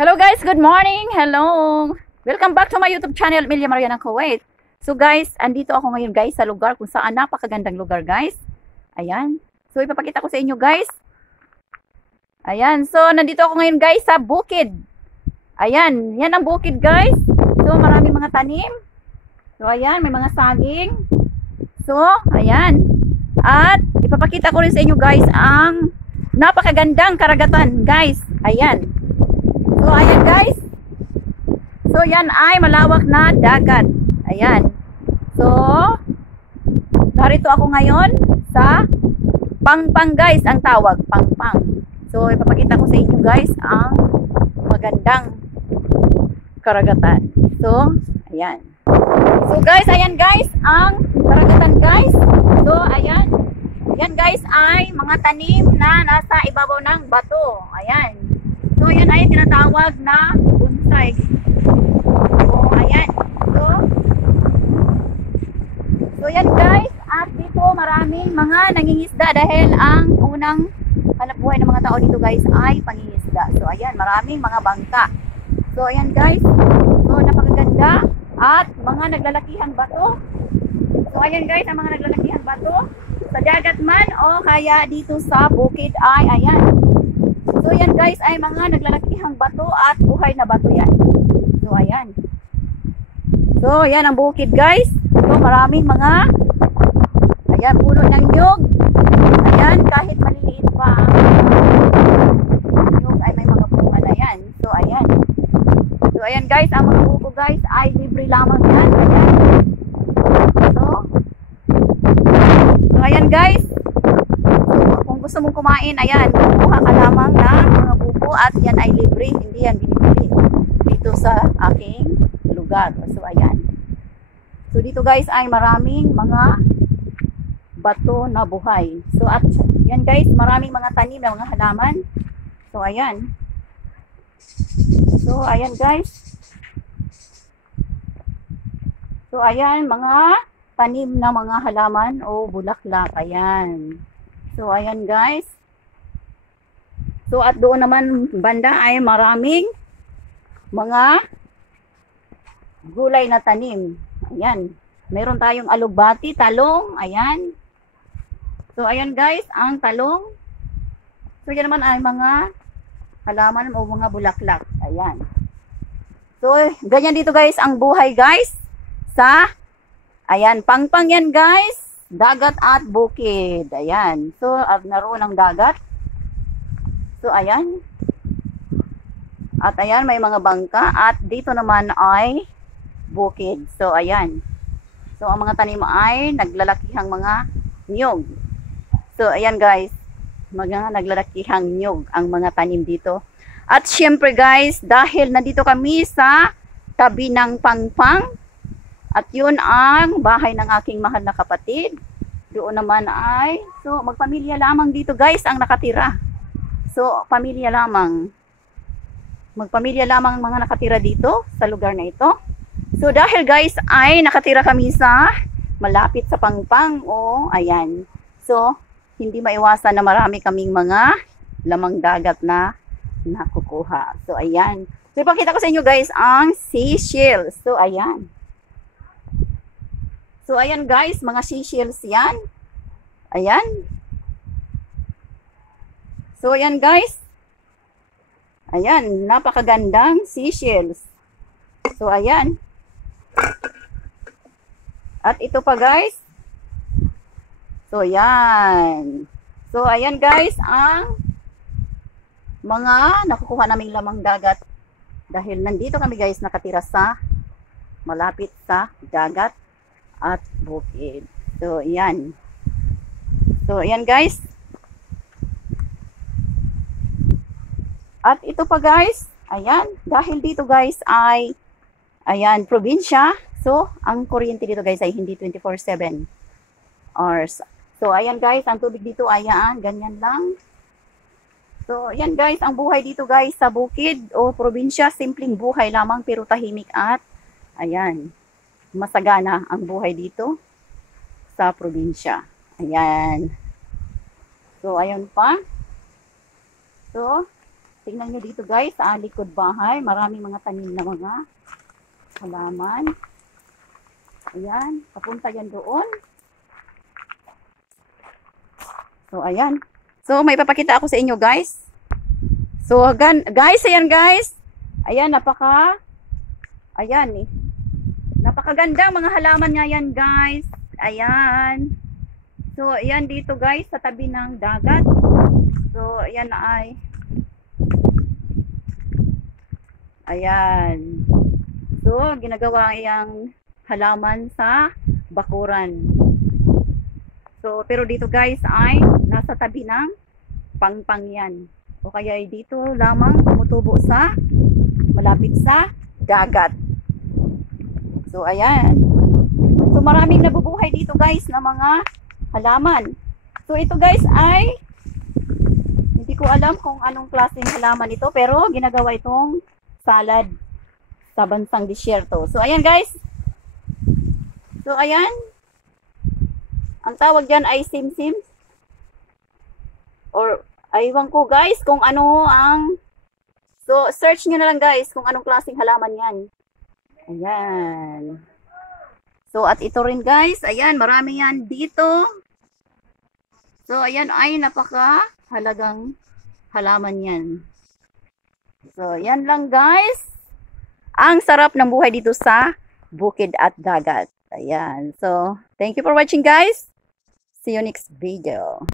Hello guys, good morning. Hello. Welcome back to my YouTube channel, Emilia Maria ng Kuwait. So guys, andito ako ngayon guys sa lugar kung saan napakagandang lugar guys. Ayan. So ipapakita ko sa inyo guys. Ayan. So nandito ako ngayon guys sa bukid. Ayan. Yan ang bukid guys. So maraming mga tanim. So ayan, may mga saging. So ayan. At ipapakita ko rin sa inyo guys ang napakagandang karagatan guys. Ayan. So, ayan guys. So, yan ay malawak na dagat. Ayan. So, narito ako ngayon sa Pangpang guys, ang tawag. Pangpang. So, ipapakita ko sa inyo guys ang magandang karagatan. So, ayan. So, guys, ayan guys, ang karagatan guys. So, ayan. Yan guys ay mga tanim na nasa ibabaw ng bato. Ayan. So, yan ay tinatawag na bonsai. So, ayan. So, yan guys. At dito maraming mga nangingisda dahil ang unang hanapbuhay ng mga tao dito guys ay pangingisda. So, ayan. Maraming mga bangka. So, ayan guys. So, napakaganda. At mga naglalakihang bato. So, ayan guys. Ang mga naglalakihang bato. Sa dagat man o kaya dito sa bukid ay ayan. So yan guys ay mga naglalakihang bato at buhay na bato yan. So ayan. So yan ang bukid guys. So maraming mga ayan puno ng nyug. Ayan kahit maliliit pa ang nyug ay may mga bunga na yan. So ayan. So ayan guys ang mga buko guys ay libre lamang yan. Ayan. So ayan guys. Kung gusto mong kumain, ayan, kukuha ka lamang ng mga buko at yan ay libre, hindi yan binibili dito sa aking lugar. So, ayan. So, dito guys ay maraming mga bato na buhay. So, at yan guys, maraming mga tanim na mga halaman. So, ayan. So, ayan guys. So, ayan, mga tanim na mga halaman o bulaklak. Ayan. So, ayan guys. So, at doon naman banda ay maraming mga gulay na tanim. Ayan. Meron tayong alugbati, talong. Ayan. So, ayan guys, ang talong. So, yan naman ay mga halaman o mga bulaklak. Ayan. So, ganyan dito guys ang buhay guys. Sa, ayan, pangpang yan guys. Dagat at bukid. Ayan. So, naroon ang dagat. So, ayan. At ayan, may mga bangka. At dito naman ay bukid. So, ayan. So, ang mga tanim ay naglalakihang mga niyog. So, ayan guys. Mga naglalakihang niyog ang mga tanim dito. At syempre guys, dahil nandito kami sa tabi ng pangpang, at yun ang bahay ng aking mahal na kapatid. Doon naman ay, so magpamilya lamang dito guys ang nakatira. So pamilya lamang. Magpamilya lamang mga nakatira dito sa lugar na ito. So dahil guys ay nakatira kami sa malapit sa Pangpang. O ayan. So hindi maiwasan na marami kaming mga lamang dagat na nakukuha. So ayan. So ipakita ko sa inyo guys ang seashells. So ayan. So, ayan guys, mga seashells yan. Ayan. So, ayan guys. Ayan, napakagandang seashells. So, ayan. At ito pa guys. So, ayan. So, ayan guys, ang mga nakukuha naming lamang dagat. Dahil nandito kami guys nakatira sa malapit sa dagat at bukid. So, yan. So, yan guys. At ito pa guys. Ayan. Dahil dito guys ay ayan, probinsya. So, ang kuryente dito guys ay hindi 24/7 hours. So, ayan guys. Ang tubig dito ayan. Ganyan lang. So, ayan guys. Ang buhay dito guys sa bukid o probinsya. Simpleng buhay lamang pero tahimik at ayan. Masagana ang buhay dito sa probinsya. Ayan. So, ayun pa. So, tingnan nyo dito guys, sa likod bahay, maraming mga tanim na mga halaman. Ayan, papunta yan doon. So, ayan. So, may papakita ako sa inyo guys. So, guys, ayan guys. Ayan, ayan eh. Napakaganda mga halaman nga yan guys. Ayan. So, ayan dito guys, sa tabi ng dagat. So, ayan ay. Ayan. So, ginagawa yung halaman sa bakuran. So, pero dito guys ay nasa tabi ng pangpang yan. O kaya ay dito lamang tumutubo sa malapit sa dagat. So, ayan. So, maraming nabubuhay dito guys na mga halaman. So, ito guys ay hindi ko alam kung anong klaseng halaman ito, pero ginagawa itong salad sa bansang disyerto. So, ayan guys. So, ayan. Ang tawag dyan ay simsim. Or, aywan ko guys kung ano ang... So, search nyo na lang guys kung anong klaseng halaman yan. Ayan. So, at ito rin guys. Ayan, marami yan dito. So, ayan ay napaka-halagang halaman yan. So, yan lang guys. Ang sarap ng buhay dito sa bukid at dagat. Ayan. So, thank you for watching guys. See you next video.